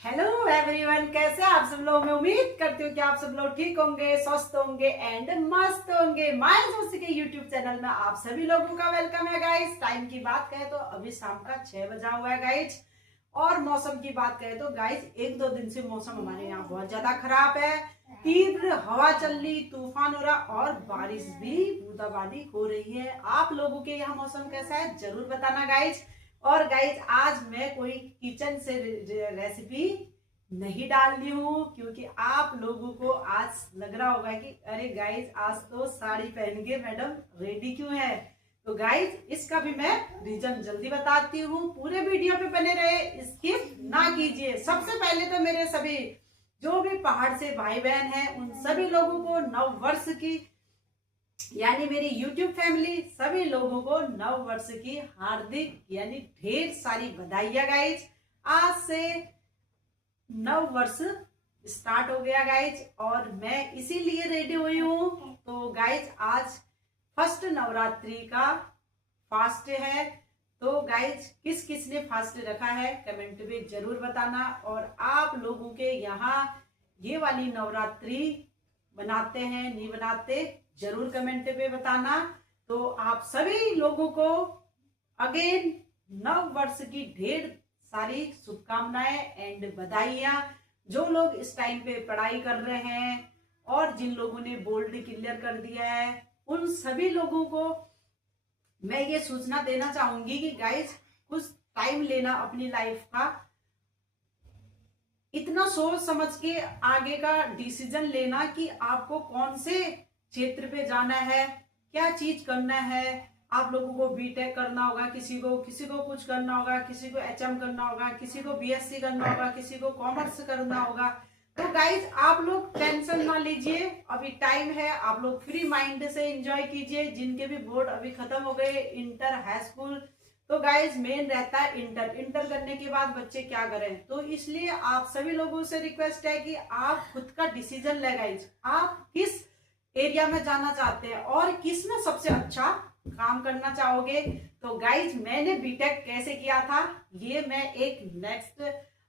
Hello everyone, कैसे आप सब लोग। मैं उम्मीद करती हूँ कि आप सब लोग ठीक होंगे, स्वस्थ होंगे एंड मस्त होंगे। माया जोशी के यूट्यूब चैनल में आप सभी लोगों का वेलकम है गाइस। टाइम की बात करें तो अभी शाम का 6 बजा हुआ है गाइस। और मौसम की बात करें तो गाइस एक दो दिन से मौसम हमारे यहाँ बहुत ज्यादा खराब है। तीव्र हवा चल रही, तूफान हो रहा और बारिश भी बूंदाबांदी हो रही है। आप लोगों के यहाँ मौसम कैसा है जरूर बताना गाइस। और गाइज आज मैं कोई किचन से रेसिपी नहीं डाल रही हूँ, क्योंकि आप लोगों को आज लग रहा होगा कि अरे गाइज आज तो साड़ी पहन के मैडम रेडी क्यों है। तो गाइज इसका भी मैं रीजन जल्दी बताती हूँ। पूरे वीडियो पे बने रहे, स्किप ना कीजिए। सबसे पहले तो मेरे सभी जो भी पहाड़ से भाई बहन हैं उन सभी लोगों को नव वर्ष की, यानी मेरी YouTube फैमिली सभी लोगों को नव वर्ष की हार्दिक यानी ढेर सारी बधाइयां गाइज। आज से नव वर्ष स्टार्ट हो गया गाइज और मैं इसीलिए रेडी हुई हूँ। तो गाइज आज फर्स्ट नवरात्रि का फास्ट है। तो गाइज किस किस ने फास्ट रखा है कमेंट में जरूर बताना। और आप लोगों के यहाँ ये वाली नवरात्रि बनाते हैं नहीं बनाते जरूर कमेंट पे बताना। तो आप सभी लोगों को अगेन नव वर्ष की ढेर सारी शुभकामनाएं एंड बधाइयां। जो लोग इस टाइम पे पढ़ाई कर रहे हैं और जिन लोगों ने बोर्ड क्लियर कर दिया है उन सभी लोगों को मैं ये सूचना देना चाहूंगी कि गाइस कुछ टाइम लेना अपनी लाइफ का, इतना सोच समझ के आगे का डिसीजन लेना कि आपको कौन से क्षेत्र पे जाना है, क्या चीज करना है। आप लोगों को बीटेक करना होगा, किसी को कुछ करना होगा, किसी को एचएम करना होगा, किसी को बीएससी करना होगा, किसी को कॉमर्स करना होगा। तो गाइज आप लोग टेंशन ना लीजिए, अभी टाइम है। आप लोग फ्री माइंड से एंजॉय कीजिए। जिनके भी बोर्ड अभी खत्म हो गए, इंटर हाई स्कूल, तो गाइज मेन रहता है इंटर करने के बाद बच्चे क्या करें। तो इसलिए आप सभी लोगों से रिक्वेस्ट है कि आप खुद का डिसीजन ले गाइज। आप किस एरिया में जाना चाहते हैं और किस में सबसे अच्छा काम करना चाहोगे। तो गाइज मैंने बीटेक कैसे किया था ये मैं एक नेक्स्ट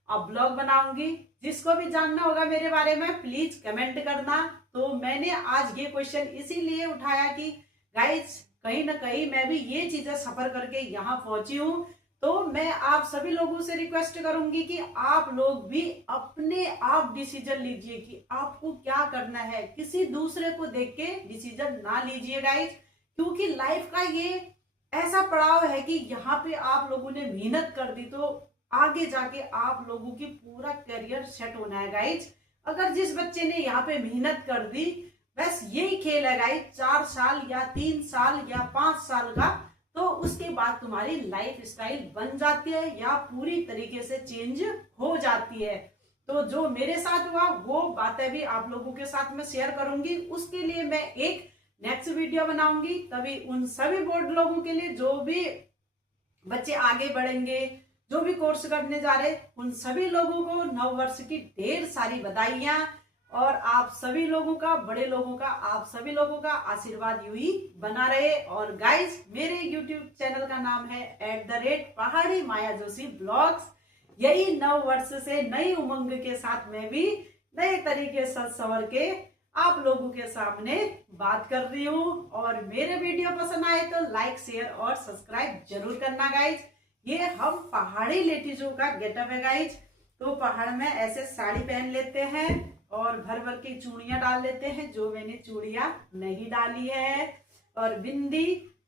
ब्लॉग बनाऊंगी। जिसको भी जानना होगा मेरे बारे में प्लीज कमेंट करना। तो मैंने आज ये क्वेश्चन इसीलिए उठाया कि गाइज कहीं ना कहीं मैं भी ये चीजें सफर करके यहाँ पहुंची हूँ। तो मैं आप सभी लोगों से रिक्वेस्ट करूंगी कि आप लोग भी अपने आप डिसीजन लीजिए कि आपको क्या करना है। किसी दूसरे को देख के डिसीजन ना लीजिए गाइज, क्योंकि लाइफ का ये ऐसा पड़ाव है कि यहाँ पे आप लोगों ने मेहनत कर दी तो आगे जाके आप लोगों की पूरा करियर सेट होना है गाइज। अगर जिस बच्चे ने यहाँ पे मेहनत कर दी, बस यही खेल है गाइज, 4 साल या 3 साल या 5 साल का, तो उसके बाद तुम्हारी लाइफ स्टाइल बन जाती है या पूरी तरीके से चेंज हो जाती है। तो जो मेरे साथ हुआ वो बातें भी आप लोगों के साथ में शेयर करूंगी। उसके लिए मैं एक नेक्स्ट वीडियो बनाऊंगी, तभी उन सभी बोर्ड लोगों के लिए जो भी बच्चे आगे बढ़ेंगे, जो भी कोर्स करने जा रहे, उन सभी लोगों को नव वर्ष की ढेर सारी बधाइयां। और आप सभी लोगों का, बड़े लोगों का, आप सभी लोगों का आशीर्वाद यूं ही बना रहे। और गाइज मेरे यूट्यूब चैनल का नाम है @पहाड़ी माया जोशी ब्लॉग्स। यही नव वर्ष से नई उमंग के साथ मैं भी नए तरीके से सवर के आप लोगों के सामने बात कर रही हूँ। और मेरे वीडियो पसंद आए तो लाइक शेयर और सब्सक्राइब जरूर करना गाइज। ये हम पहाड़ी लेडीजों का गेटअप है गाइज। तो पहाड़ में ऐसे साड़ी पहन लेते हैं और भर भर की चूड़ियां डाल लेते हैं, जो मैंने चूड़ियां नहीं डाली है। और बिंदी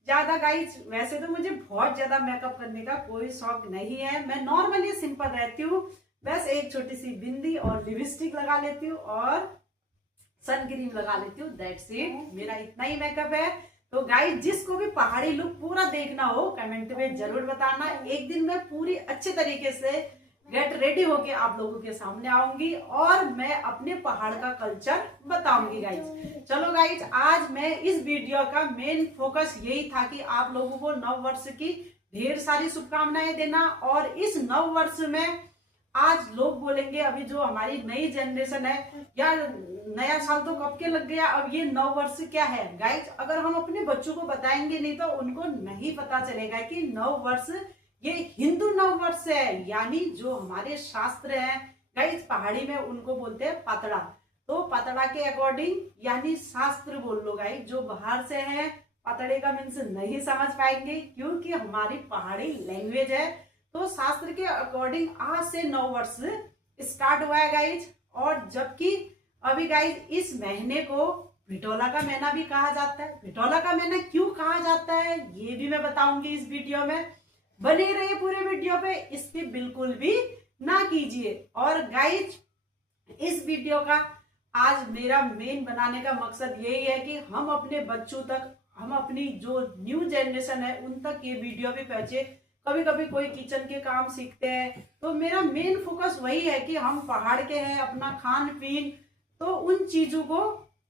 ज्यादा गाइज, वैसे तो मुझे बहुत ज्यादा मेकअप करने का कोई शौक नहीं है, मैं नॉर्मली सिंपल रहती हूँ। बस एक छोटी सी बिंदी और लिपस्टिक लगा लेती हूँ और सन क्रीम लगा लेती हूँ, दैट्स इट। मेरा इतना ही मेकअप है। तो गाइस जिसको भी पहाड़ी लुक पूरा देखना हो कमेंट में जरूर बताना। एक दिन मैं पूरी अच्छे तरीके से गेट रेडी होके आप लोगों के सामने आऊंगी और मैं अपने पहाड़ का कल्चर बताऊंगी गाइज। चलो गाइज आज मैं इस वीडियो का मेन फोकस यही था कि आप लोगों को नव वर्ष की ढेर सारी शुभकामनाएं देना। और इस नव वर्ष में आज लोग बोलेंगे, अभी जो हमारी नई जनरेशन है, या नया साल तो कब के लग गया, अब ये नव वर्ष क्या है गाइज। अगर हम अपने बच्चों को बताएंगे नहीं तो उनको नहीं पता चलेगा कि नव वर्ष ये हिंदू नव वर्ष है, यानी जो हमारे शास्त्र हैं, गाइज पहाड़ी में उनको बोलते हैं पतड़ा। तो पतड़ा के अकॉर्डिंग यानी शास्त्र बोल लो गाइज, जो बाहर से है पतड़े का मीन्स नहीं समझ पाएंगे क्योंकि हमारी पहाड़ी लैंग्वेज है। तो शास्त्र के अकॉर्डिंग आज से 9 वर्ष स्टार्ट हुआ है गाइज। और जबकि अभी गाइज इस महीने को भिटोला का महीना भी कहा जाता है। भिटोला का महीना क्यों कहा जाता है ये भी मैं बताऊंगी इस वीडियो में। बने रहिए पूरे वीडियो पे, स्किप बिल्कुल भी ना कीजिए। और गाइज इस वीडियो का आज मेरा मेन बनाने का मकसद यही है कि हम अपने बच्चों तक, हम अपनी जो न्यू जनरेशन है उन तक ये वीडियो भी पहुंचे। कभी कभी कोई किचन के काम सीखते हैं तो मेरा मेन फोकस वही है कि हम पहाड़ के हैं, अपना खान पीन, तो उन चीजों को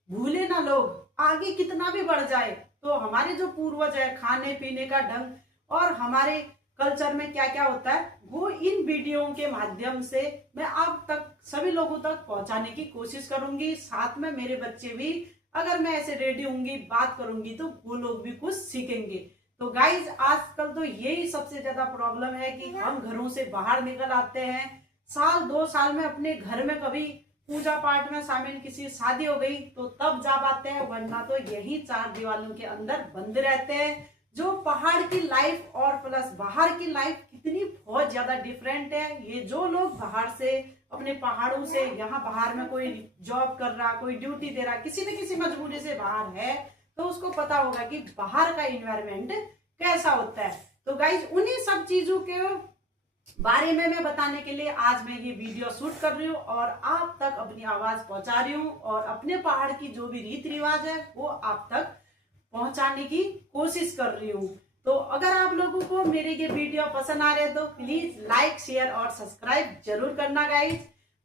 भूले ना लोग। आगे कितना भी बढ़ जाए तो हमारे जो पूर्वज है, खाने पीने का ढंग और हमारे कल्चर में क्या क्या होता है वो इन वीडियो के माध्यम से मैं आप तक सभी लोगों तक पहुंचाने की कोशिश करूंगी। साथ में मेरे बच्चे भी, अगर मैं ऐसे रेडी होंगी बात करूंगी तो वो लोग भी कुछ सीखेंगे। तो गाइज आजकल तो यही सबसे ज्यादा प्रॉब्लम है कि हम घरों से बाहर निकल आते हैं, साल 2 साल में अपने घर में कभी पूजा पाठ में शामिल, किसी शादी हो गई तो तब जा पाते हैं, वरना तो यही 4 दीवारों के अंदर बंद रहते हैं। जो पहाड़ की लाइफ और प्लस बाहर की लाइफ कितनी बहुत ज्यादा डिफरेंट है। ये जो लोग बाहर से अपने पहाड़ों से यहाँ बाहर में कोई जॉब कर रहा, कोई ड्यूटी दे रहा, किसी न किसी मजबूरी से बाहर है तो उसको पता होगा कि बाहर का इन्वायरमेंट कैसा होता है। तो गाइज उन्हीं सब चीजों के बारे में मैं बताने के लिए आज मैं ये वीडियो शूट कर रही हूँ और आप तक अपनी आवाज पहुंचा रही हूँ और अपने पहाड़ की जो भी रीति रिवाज है वो आप तक पहुंचाने की कोशिश कर रही हूँ। तो अगर आप लोगों को मेरे ये वीडियो पसंद आ रहे हैं तो प्लीज लाइक शेयर और सब्सक्राइब जरूर करना गाइज।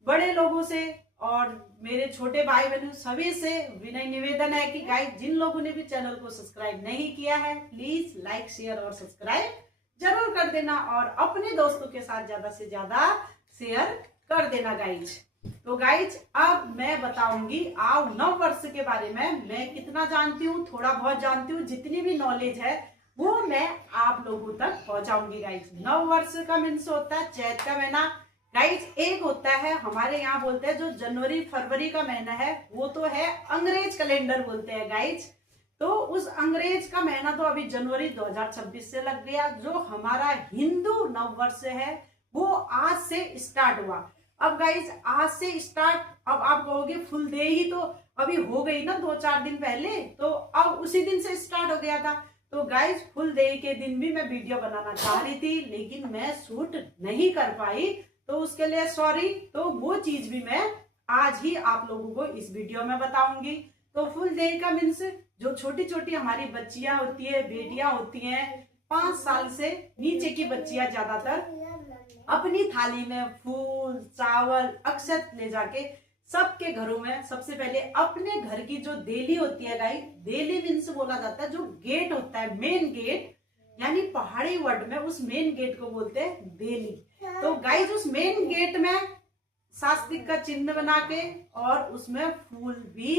बड़े लोगों से और मेरे छोटे भाई बहनों सभी से विनय निवेदन है कि गाइज जिन लोगों ने भी चैनल को सब्सक्राइब नहीं किया है प्लीज लाइक शेयर और सब्सक्राइब जरूर कर देना और अपने दोस्तों के साथ ज्यादा से ज्यादा शेयर कर देना गाइज। तो गाइज अब मैं बताऊंगी आप 9 वर्ष के बारे में मैं कितना जानती हूँ, थोड़ा बहुत जानती हूँ, जितनी भी नॉलेज है वो मैं आप लोगों तक पहुंचाऊंगी गाइज। 9 वर्ष का मीन्स होता है चैत का महीना गाइज। एक होता है हमारे यहाँ बोलते हैं जो जनवरी फरवरी का महीना है वो तो है अंग्रेज कैलेंडर बोलते हैं गाइज। तो उस अंग्रेज का महीना तो अभी जनवरी 2026 से लग गया। जो हमारा हिंदू नव वर्ष है वो आज से स्टार्ट हुआ। अब गाइज आज से स्टार्ट, अब आप कहोगे फुल डे ही तो अभी हो गई ना 2-4 दिन पहले, तो अब उसी दिन से स्टार्ट हो गया था। तो गाइज फुल डे के दिन भी मैं वीडियो बनाना चाह रही थी लेकिन मैं शूट नहीं कर पाई तो उसके लिए सॉरी। तो वो चीज भी मैं आज ही आप लोगों को इस वीडियो में बताऊंगी। तो फुल डे का मीन्स जो छोटी छोटी हमारी बच्चियां होती है, बेटियां होती हैं, 5 साल से नीचे की बच्चियां ज्यादातर अपनी थाली में फूल चावल अक्षत ले जाके सबके घरों में सबसे पहले अपने घर की जो देली होती है गाइस, देली मीन्स बोला जाता है जो गेट होता है मेन गेट, यानी पहाड़ी वर्ड में उस मेन गेट को बोलते हैं देली। तो गाइस उस मेन गेट में स्वास्तिक का चिन्ह बना के और उसमें फूल भी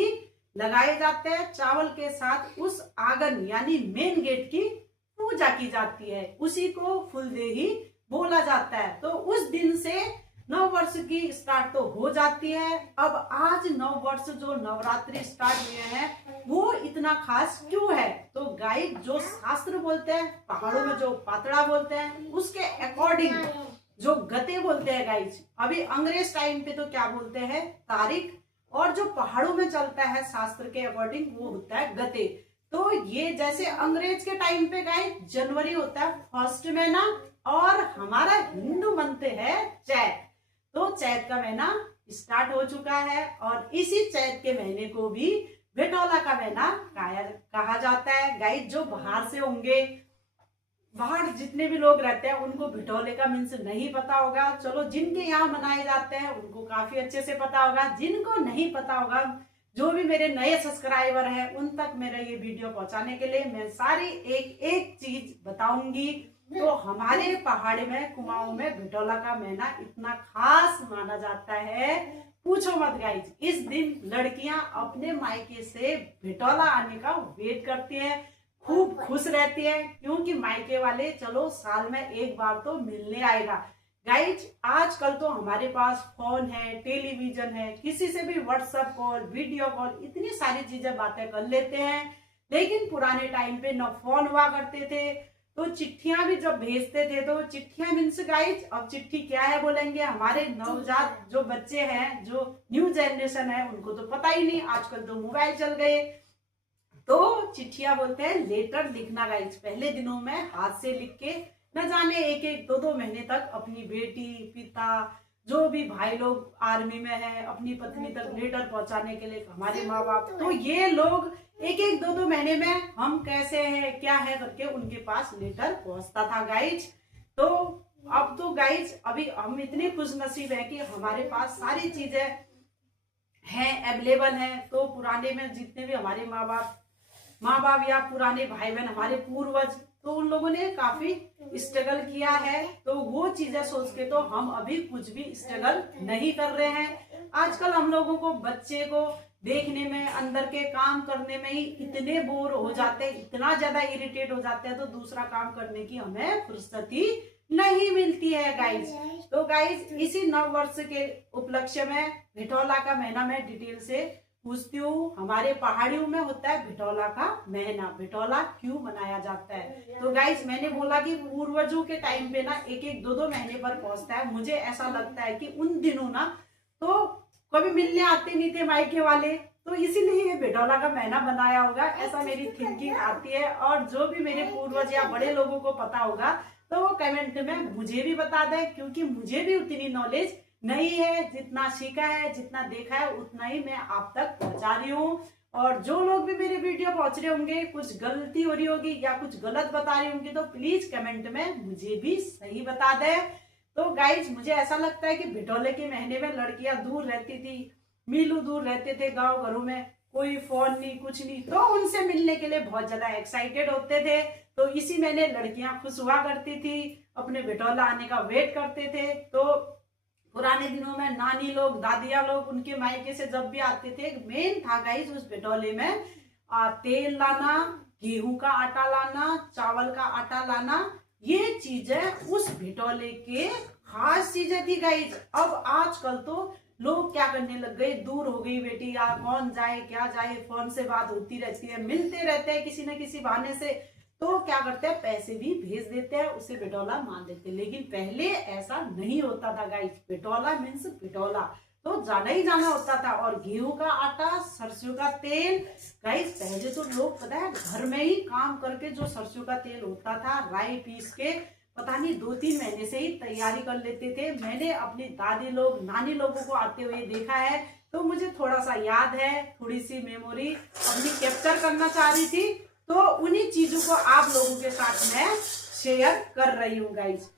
लगाए जाते हैं, चावल के साथ उस आंगन यानी मेन गेट की पूजा की जाती है, उसी को फुलदेही बोला जाता है। तो उस दिन से 9 वर्ष की स्टार्ट तो हो जाती है। अब आज 9 वर्ष जो नवरात्रि स्टार्ट हुए हैं वो इतना खास क्यों है? तो गाइड जो शास्त्र बोलते हैं, पहाड़ों में जो पातड़ा बोलते हैं उसके अकॉर्डिंग जो गते बोलते हैं गाइज, अभी अंग्रेज टाइम पे तो क्या बोलते हैं तारीख, और जो पहाड़ों में चलता है शास्त्र के अकॉर्डिंग वो होता है गते। तो ये जैसे अंग्रेज के टाइम पे गाइज जनवरी होता है फर्स्ट महीना और हमारा हिंदू मंथ है चैत। तो चैत का महीना स्टार्ट हो चुका है और इसी चैत के महीने को भी भिटोला का महीना कहा जाता है। गाइज जो बाहर से होंगे, बाहर जितने भी लोग रहते हैं उनको भिटोले का मीन्स नहीं पता होगा। चलो जिनके यहाँ मनाए जाते हैं उनको काफी अच्छे से पता होगा, जिनको नहीं पता होगा, जो भी मेरे नए सब्सक्राइबर हैं उन तक मेरा ये वीडियो पहुंचाने के लिए मैं सारी एक एक चीज बताऊंगी। तो हमारे पहाड़ में कुमाऊं में भिटोला का महीना इतना खास माना जाता है, पूछो मत गाइज। इस दिन लड़कियां अपने मायके से भिटोला आने का वेट करती हैं, खूब खुश रहती है क्योंकि मायके वाले चलो साल में एक बार तो मिलने आएगा। गाइज आजकल तो हमारे पास फोन है, टेलीविजन है, किसी से भी व्हाट्सएप कॉल, वीडियो कॉल, इतनी सारी चीजें बातें कर लेते हैं। लेकिन पुराने टाइम पे न फोन हुआ करते थे, तो चिट्ठियां भी जब भेजते थे तो चिट्ठियां मीन्स गाइज, अब चिट्ठी क्या है बोलेंगे, हमारे नवजात जो बच्चे हैं, जो न्यू जनरेशन है, उनको तो पता ही नहीं, आजकल तो मोबाइल चल गए। तो चिट्ठियां बोलते हैं लेटर लिखना गाइज। पहले दिनों में हाथ से लिख के न जाने एक एक दो दो महीने तक अपनी बेटी, पिता, जो भी भाई लोग आर्मी में है, अपनी पत्नी तक लेटर पहुंचाने के लिए, हमारे माँ बाप तो ये लोग एक एक दो दो महीने में हम कैसे हैं क्या है करके उनके पास लेटर पहुंचता था गाइज। तो अब तो गाइज अभी हम इतने खुश नसीब है कि हमारे पास सारी चीजें हैं, अवेलेबल हैं। तो पुराने में जितने भी हमारे माँ बाप या पुराने भाई बहन, हमारे पूर्वज, तो उन लोगों ने काफी स्ट्रगल किया है। तो वो चीजें सोच के तो हम अभी कुछ भी स्ट्रगल नहीं कर रहे हैं। आजकल हम लोगों को, बच्चे को देखने में, अंदर के काम करने में ही इतने बोर हो जाते हैं, इतना ज्यादा इरिटेट हो जाते हैं, तो दूसरा काम करने की हमें फुर्सत ही नहीं मिलती है गाइज। तो गाइज इसी नव वर्ष के उपलक्ष्य में भिठौला का महीना में डिटेल से पूछती हूँ। हमारे पहाड़ियों में होता है भिठौला का महीना, भिठौला क्यों मनाया जाता है। तो गाइस मैंने बोला कि पूर्वजों के टाइम पे ना एक एक दो दो महीने पर पहुंचता है। मुझे ऐसा लगता है कि उन दिनों ना तो कभी मिलने आते नहीं थे मायके वाले, तो इसीलिए ये भिठौला का महीना बनाया होगा, ऐसा मेरी थिंकिंग आती है। और जो भी मेरे पूर्वज या बड़े लोगों को पता होगा तो वो कमेंट में मुझे भी बता दे, क्योंकि मुझे भी उतनी नॉलेज नहीं है। जितना सीखा है, जितना देखा है, उतना ही मैं आप तक पहुंचा रही हूँ। और जो लोग भी मेरे वीडियो पहुंच रहे होंगे, कुछ गलती हो रही होगी या कुछ गलत बता रही होंगी, तो प्लीज कमेंट में मुझे भी सही बता दे। तो गाइज मुझे ऐसा लगता है कि भिठौले के महीने में लड़कियां दूर रहती थी, मीलू दूर रहते थे गाँव घरों में, कोई फोन नहीं, कुछ नहीं, तो उनसे मिलने के लिए बहुत ज्यादा एक्साइटेड होते थे। तो इसी महीने लड़कियां खुश हुआ करती थी, अपने भिठौला आने का वेट करते थे। तो पुराने दिनों में नानी लोग, दादिया लोग उनके मायके से जब भी आते थे, मेन था गाइस उस भिठौले में तेल लाना, गेहूं का आटा लाना, चावल का आटा लाना, ये चीजें उस भिठौले के खास चीजें थी गाइस। अब आजकल तो लोग क्या करने लग गए, दूर हो गई बेटी, या कौन जाए क्या जाए, फोन से बात होती रहती है, मिलते रहते हैं किसी न किसी बहाने से, तो क्या करते हैं पैसे भी भेज देते हैं, उसे भिठौला मान देते हैं। लेकिन पहले ऐसा नहीं होता था गाइस, भिठौला मीन्स भिठौला, तो जाना ही जाना होता था। और गेहूं का आटा, सरसों का तेल, गाइस पहले तो लोग पता है घर में ही काम करके जो सरसों का तेल होता था, राई पीस के पता नहीं 2-3 महीने से ही तैयारी कर लेते थे। मैंने अपनी दादी लोग, नानी लोगों को आते हुए देखा है, तो मुझे थोड़ा सा याद है, थोड़ी सी मेमोरी अपनी कैप्चर करना चाह रही थी, तो उन्हीं चीजों को आप लोगों के साथ मैं शेयर कर रही हूँ गाइज।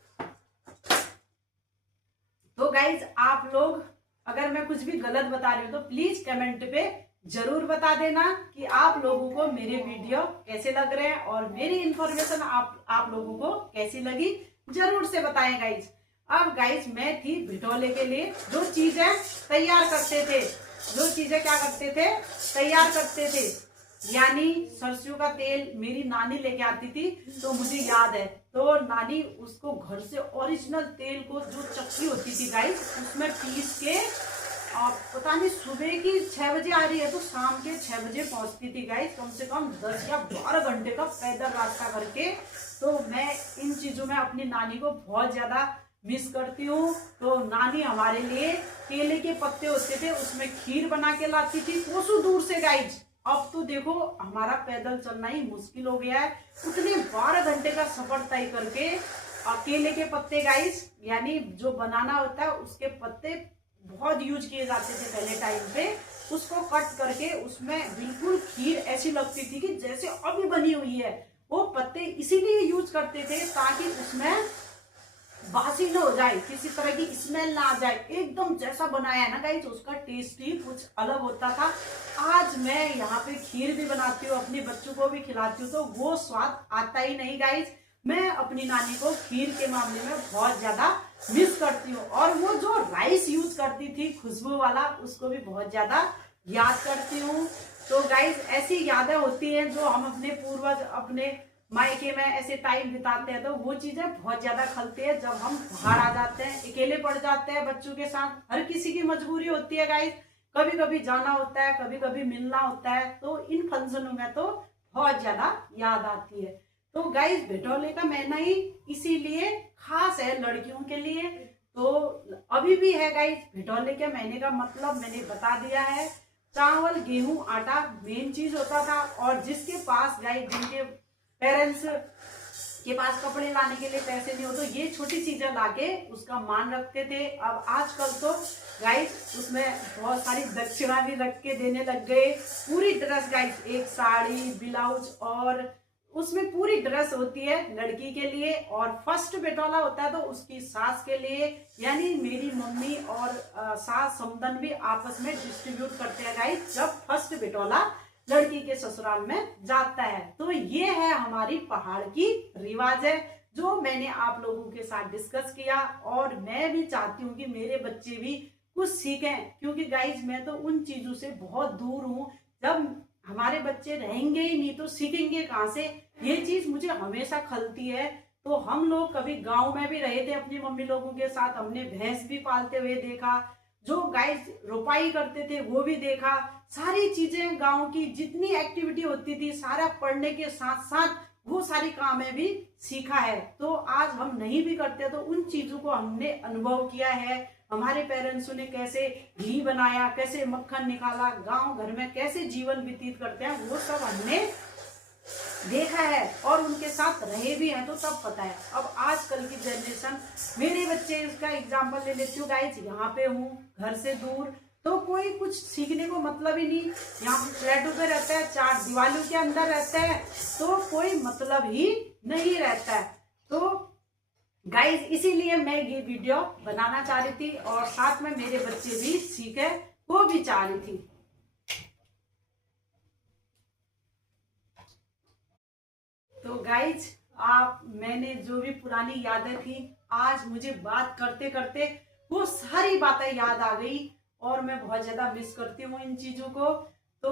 तो गाइज आप लोग अगर मैं कुछ भी गलत बता रही हूँ तो प्लीज कमेंट पे जरूर बता देना कि आप लोगों को मेरे वीडियो कैसे लग रहे हैं और मेरी इंफॉर्मेशन आप लोगों को कैसी लगी, जरूर से बताएं गाइज। अब गाइज मैं थी भिठौले के लिए जो चीजें तैयार करते थे, जो चीजें क्या करते थे, तैयार करते थे, यानी सरसों का तेल मेरी नानी लेके आती थी। तो मुझे याद है, तो नानी उसको घर से ओरिजिनल तेल को, जो चक्की होती थी गाइस, उसमें पीस के, और पता नहीं सुबह की 6 बजे आ रही है तो शाम के 6 बजे पहुंचती थी गाइस, कम से कम 10 या 12 घंटे का पैदल रास्ता करके। तो मैं इन चीजों में अपनी नानी को बहुत ज्यादा मिस करती हूँ। तो नानी हमारे लिए केले के पत्ते होते थे, उसमें खीर बना के लाती थी कोसों दूर से गाइस। अब तो देखो हमारा पैदल चलना ही मुश्किल हो गया है, उतने 12 घंटे का सफर तय करके। केले के पत्ते गाइस, यानी जो बनाना होता है उसके पत्ते बहुत यूज किए जाते थे पहले टाइम पे, उसको कट करके उसमें बिल्कुल खीर ऐसी लगती थी कि जैसे अभी बनी हुई है। वो पत्ते इसीलिए यूज करते थे ताकि उसमें बासी न हो जाए, किसी तरह की स्मेल ना आ जाए, एकदम जैसा बनाया है ना गाइस उसका टेस्ट ही कुछ अलग होता था। आज मैं यहाँ पे खीर भी बनाती हूँ, अपने बच्चों को भी खिलाती हूँ, तो वो स्वाद आता ही नहीं गाइस। मैं अपनी नानी को खीर के मामले में बहुत ज्यादा मिस करती हूँ, और वो जो राइस यूज करती थी खुशबू वाला, उसको भी बहुत ज्यादा याद करती हूँ। तो गाइस ऐसी यादें होती हैं जो हम अपने पूर्वज, अपने मायके में ऐसे टाइम बिताते हैं तो वो चीजें बहुत ज्यादा खलते हैं। जब हम बाहर आ जाते हैं, अकेले पड़ जाते हैं बच्चों के साथ, हर किसी की मजबूरी होती है गाइस, कभी कभी जाना होता है, कभी कभी मिलना होता है, तो इन फंक्शनों में तो बहुत ज्यादा याद आती है। तो गाइस भटोले का महीना ही इसीलिए खास है लड़कियों के लिए। तो अभी भी है गाइस, भटोले के महीने का मतलब मैंने बता दिया है। चावल गेहूं आटा मेन चीज होता था, और जिसके पास गाइस, जिनके पेरेंट्स के पास कपड़े लाने के लिए पैसे नहीं हो तो ये छोटी चीजें लाके उसका मान रखते थे। अब आजकल तो गाइस उसमें बहुत सारी दक्षिणा भी रख के देने लग गए। पूरी ड्रेस गाइस, एक साड़ी, ब्लाउज, और उसमें पूरी ड्रेस होती है लड़की के लिए, और फर्स्ट बेटोला होता है तो उसकी सास के लिए, यानी मेरी मम्मी और सास समधन भी आपस में डिस्ट्रीब्यूट करते हैं गाइस जब फर्स्ट बेटोला लड़की के ससुराल में जाता है। तो ये है हमारी पहाड़ की रिवाज है जो मैंने आप लोगों के साथ डिस्कस किया, और मैं भी चाहती हूँ कि मेरे बच्चे भी कुछ सीखें, क्योंकि गाइज मैं तो उन चीजों से बहुत दूर हूँ। जब हमारे बच्चे रहेंगे ही नहीं तो सीखेंगे कहाँ से, ये चीज मुझे हमेशा खलती है। तो हम लोग कभी गांव में भी रहे थे अपनी मम्मी लोगों के साथ, हमने भैंस भी पालते हुए देखा, जो गाय रोपाई करते थे वो भी देखा, सारी चीजें गांव की जितनी एक्टिविटी होती थी सारा पढ़ने के साथ साथ वो सारी कामें भी सीखा है। तो आज हम नहीं भी करते तो उन चीजों को हमने अनुभव किया है। हमारे पेरेंट्स ने कैसे घी बनाया, कैसे मक्खन निकाला, गांव घर में कैसे जीवन व्यतीत करते हैं, वो सब हमने देखा है और उनके साथ रहे भी हैं, तो तब पता है। अब आजकल की जनरेशन, मेरे बच्चे, इसका एग्जांपल ले लेती हूँ गाइस, यहाँ पे हूँ घर से दूर, तो कोई कुछ सीखने को मतलब ही नहीं, यहाँ पे फ्लैटों पे रहता है, चार दीवारों के अंदर रहता है, तो कोई मतलब ही नहीं रहता है। तो गाइस इसीलिए मैं ये वीडियो बनाना चाह रही थी, और साथ में मेरे बच्चे भी सीखे, वो भी चाह रही थी। तो गाइज मैंने जो भी पुरानी यादें थी, आज मुझे बात करते करते वो सारी बातें याद आ गई, और मैं बहुत ज्यादा मिस करती हूँ इन चीजों को। तो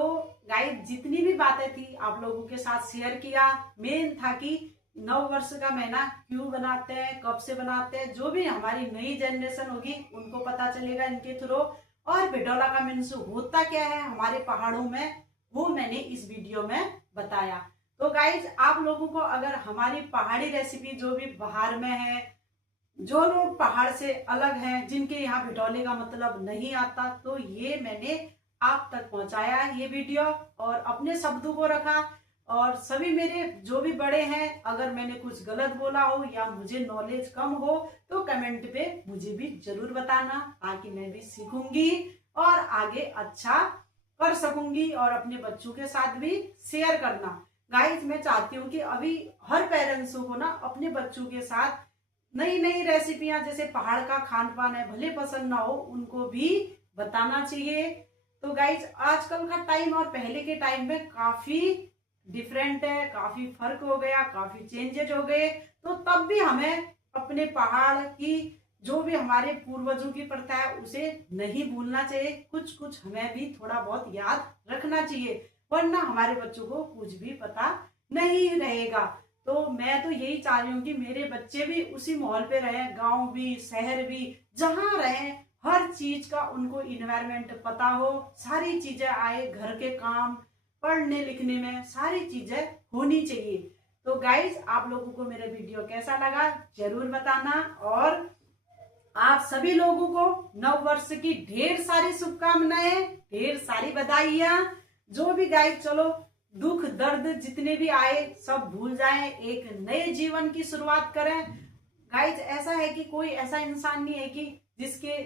गाइज जितनी भी बातें थी आप लोगों के साथ शेयर किया। मेन था कि नव वर्ष का महीना क्यों बनाते हैं, कब से बनाते हैं, जो भी हमारी नई जनरेशन होगी उनको पता चलेगा इनके थ्रू। और भटोला का मीन्स होता क्या है हमारे पहाड़ों में, वो मैंने इस वीडियो में बताया। तो गाइज आप लोगों को अगर हमारी पहाड़ी रेसिपी जो भी बाहर में है, जो लोग पहाड़ से अलग हैं, जिनके यहाँ भटोले का मतलब नहीं आता, तो ये मैंने आप तक पहुंचाया ये वीडियो, और अपने शब्दों को रखा। और सभी मेरे जो भी बड़े हैं, अगर मैंने कुछ गलत बोला हो या मुझे नॉलेज कम हो तो कमेंट पे मुझे भी जरूर बताना, ताकि मैं भी सीखूंगी और आगे अच्छा कर सकूंगी, और अपने बच्चों के साथ भी शेयर करना। गाइस मैं चाहती हूँ कि अभी हर पेरेंट्स को ना अपने बच्चों के साथ नई नई रेसिपियां, जैसे पहाड़ का खान पान है, भले पसंद ना हो उनको भी बताना चाहिए। तो गाइज आजकल का टाइम और पहले के टाइम में काफी डिफरेंट है, काफी फर्क हो गया, काफी चेंजेज हो गए। तो तब भी हमें अपने पहाड़ की जो भी हमारे पूर्वजों की प्रथा है उसे नहीं भूलना चाहिए, कुछ कुछ हमें भी थोड़ा बहुत याद रखना चाहिए, वरना हमारे बच्चों को कुछ भी पता नहीं रहेगा। तो मैं तो यही चाह रही हूँ कि मेरे बच्चे भी उसी माहौल पे रहें, गांव भी शहर भी जहां रहें, हर चीज का उनको इन्वायरमेंट पता हो, सारी चीजें आए, घर के काम, पढ़ने लिखने में सारी चीजें होनी चाहिए। तो गाइज आप लोगों को मेरा वीडियो कैसा लगा जरूर बताना, और आप सभी लोगों को नव वर्ष की ढेर सारी शुभकामनाएं, ढेर सारी बधाइयां। जो भी गाइज चलो दुख दर्द जितने भी आए सब भूल जाएं, एक नए जीवन की शुरुआत करें। गाइज ऐसा है कि कोई ऐसा इंसान नहीं है कि जिसके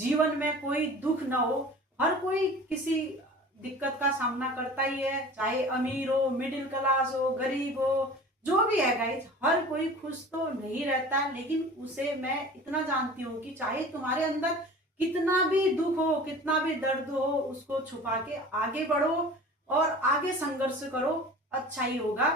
जीवन में कोई दुख ना हो, हर कोई किसी दिक्कत का सामना करता ही है, चाहे अमीर हो, मिडिल क्लास हो, गरीब हो, जो भी है गाइज, हर कोई खुश तो नहीं रहता। लेकिन उसे मैं इतना जानती हूँ कि चाहे तुम्हारे अंदर कितना भी दुख हो, कितना भी दर्द हो, उसको छुपा के आगे बढ़ो और आगे संघर्ष करो, अच्छा ही होगा।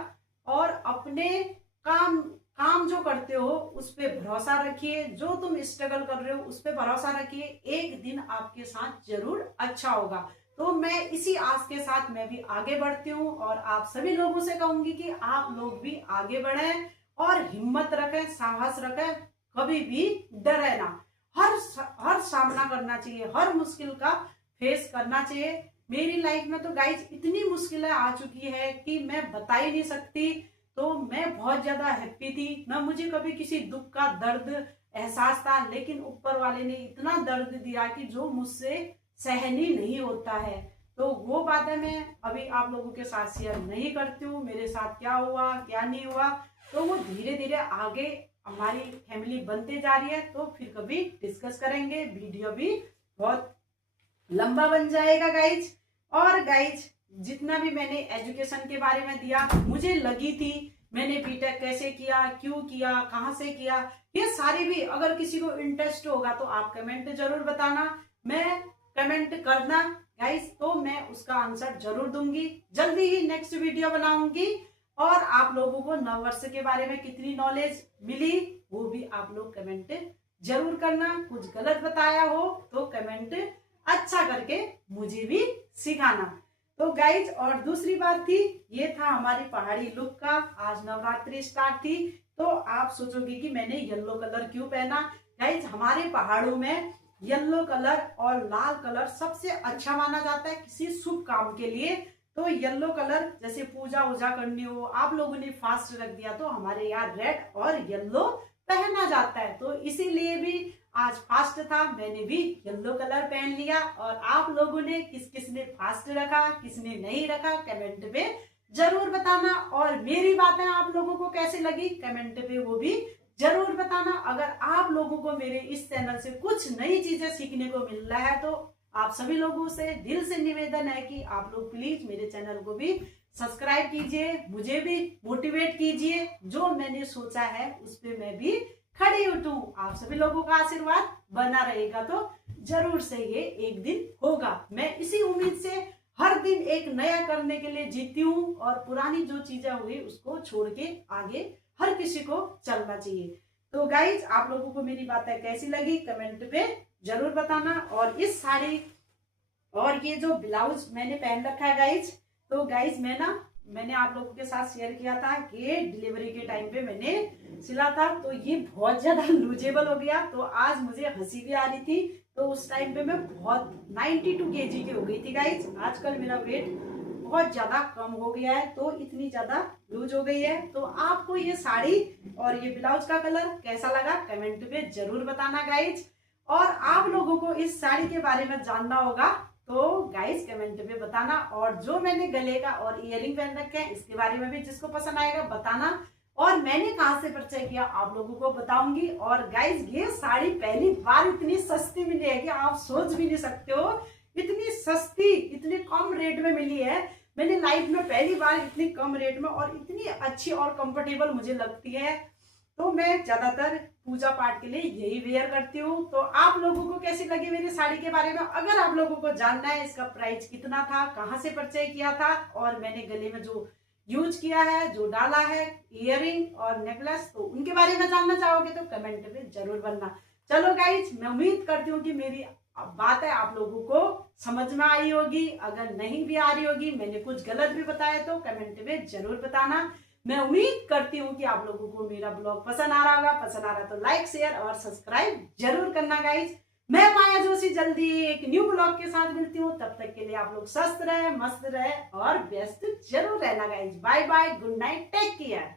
और अपने काम जो करते हो उस पे भरोसा रखिए, जो तुम स्ट्रगल कर रहे हो उस पे भरोसा रखिए, एक दिन आपके साथ जरूर अच्छा होगा। तो मैं इसी आस के साथ मैं भी आगे बढ़ती हूँ और आप सभी लोगों से कहूंगी कि आप लोग भी आगे बढ़ें और हिम्मत रखें, साहस रखें, कभी भी डरे ना। हर सामना करना चाहिए, हर मुश्किल का फेस करना चाहिए। मेरी लाइफ में तो गाइज इतनी मुश्किलें आ चुकी है कि मैं बता ही नहीं सकती। तो मैं बहुत ज्यादा हैप्पी थी ना, मुझे कभी किसी दुख का दर्द एहसास था, लेकिन ऊपर वाले ने इतना दर्द दिया कि जो मुझसे सहन ही नहीं होता है। तो वो बातें मैं अभी आप लोगों के साथ शेयर नहीं करती हूँ, मेरे साथ क्या हुआ क्या नहीं हुआ। तो वो धीरे धीरे आगे हमारी फैमिली बनते जा रही है, तो फिर कभी डिस्कस करेंगे। वीडियो भी बहुत लंबा बन जाएगा गाइज। और गाइज जितना भी मैंने एजुकेशन के बारे में दिया, मुझे लगी थी मैंने बीटेक कैसे किया, क्यों किया, कहाँ से किया, ये सारी भी अगर किसी को इंटरेस्ट होगा तो आप कमेंट जरूर बताना। मैं कमेंट करना गाइज, तो मैं उसका आंसर जरूर दूंगी। जल्दी ही नेक्स्ट वीडियो बनाऊंगी। और आप लोगों को नववर्ष के बारे में कितनी नॉलेज मिली वो भी आप लोग कमेंट जरूर करना। कुछ गलत बताया हो तो कमेंट अच्छा करके मुझे भी सिखाना। तो गाइज और दूसरी बात थी, ये था हमारी पहाड़ी लुक का। आज नवरात्रि स्टार्ट थी, तो आप सोचोगे कि मैंने येलो कलर क्यों पहना। गाइज हमारे पहाड़ों में येलो कलर और लाल कलर सबसे अच्छा माना जाता है किसी शुभ काम के लिए। तो येलो कलर जैसे पूजा वूजा करनी हो, आप लोगों ने फास्ट रख दिया तो हमारे यहाँ रेड और येलो पहना जाता है। तो इसीलिए भी आज फास्ट था, मैंने भी येलो कलर पहन लिया। और आप लोगों ने किस किस ने फास्ट रखा, किसने नहीं रखा, कमेंट पे जरूर बताना। और मेरी बातें आप लोगों को कैसी लगी कमेंट पे वो भी जरूर बताना। अगर आप लोगों को मेरे इस चैनल से कुछ नई चीजें सीखने को मिल रहा है तो आप सभी लोगों से दिल से निवेदन है कि आप लोग प्लीज मेरे चैनल को भी सब्सक्राइब कीजिए, मुझे भी मोटिवेट कीजिए। जो मैंने सोचा है उस पर मैं भी खड़ी उठूं। आप सभी लोगों का आशीर्वाद बना रहेगा तो जरूर से ये एक दिन होगा। मैं इसी उम्मीद से हर दिन एक नया करने के लिए जीती हूँ और पुरानी जो चीजें हुई उसको छोड़ के आगे हर किसी को चलना चाहिए। तो गाइज आप लोगों को मेरी बातें कैसी लगी कमेंट पे जरूर बताना। और इस साड़ी और ये जो ब्लाउज मैंने पहन रखा है गाइज, तो गाइज मैंने आप लोगों के साथ शेयर किया था कि डिलीवरी के टाइम पे मैंने सिला था, तो ये बहुत ज्यादा लूजेबल हो गया। तो आज मुझे हंसी भी आ रही थी, तो उस टाइम पे मैं बहुत 92 kg की हो गई थी गाइज। आजकल मेरा वेट बहुत ज्यादा कम हो गया है, तो इतनी ज्यादा लूज हो गई है। तो आपको ये साड़ी और ये ब्लाउज का कलर कैसा लगा कमेंट पे जरूर बताना गाइज। और आप लोगों को इस साड़ी के बारे में जानना होगा तो गाइस कमेंट पे बताना। और जो मैंने गले का और इयरिंग पहन रखे हैं इसके बारे में भी जिसको पसंद आएगा बताना। और मैंने कहाँ से परचेज किया आप लोगों को बताऊंगी। और गाइस ये साड़ी पहली बार इतनी सस्ती मिली है कि आप सोच भी नहीं सकते हो। इतनी सस्ती, इतनी कम रेट में मिली है। मैंने लाइफ में पहली बार इतनी कम रेट में और इतनी अच्छी और कंफर्टेबल मुझे लगती है। तो मैं ज्यादातर पूजा पाठ के लिए यही वेयर करती हूँ। तो आप लोगों को कैसी लगी मेरी साड़ी के बारे में, अगर आप लोगों को जानना है इसका प्राइस कितना था, कहाँ से परचेज किया था और मैंने गले में जो यूज किया है, जो डाला है, इयरिंग और नेकलेस, तो उनके बारे में जानना चाहोगे तो कमेंट में जरूर बनना। चलो गाइज मैं उम्मीद करती हूँ कि मेरी बात है आप लोगों को समझ में आई होगी। अगर नहीं भी आ रही होगी, मैंने कुछ गलत भी बताया तो कमेंट में जरूर बताना। मैं उम्मीद करती हूँ कि आप लोगों को मेरा ब्लॉग पसंद आ रहा होगा। पसंद आ रहा तो लाइक शेयर और सब्सक्राइब जरूर करना गाइज। मैं माया जोशी जल्दी एक न्यू ब्लॉग के साथ मिलती हूँ। तब तक के लिए आप लोग स्वस्थ रहे, मस्त रहे और व्यस्त जरूर रहना guys. Bye bye, good night, take care.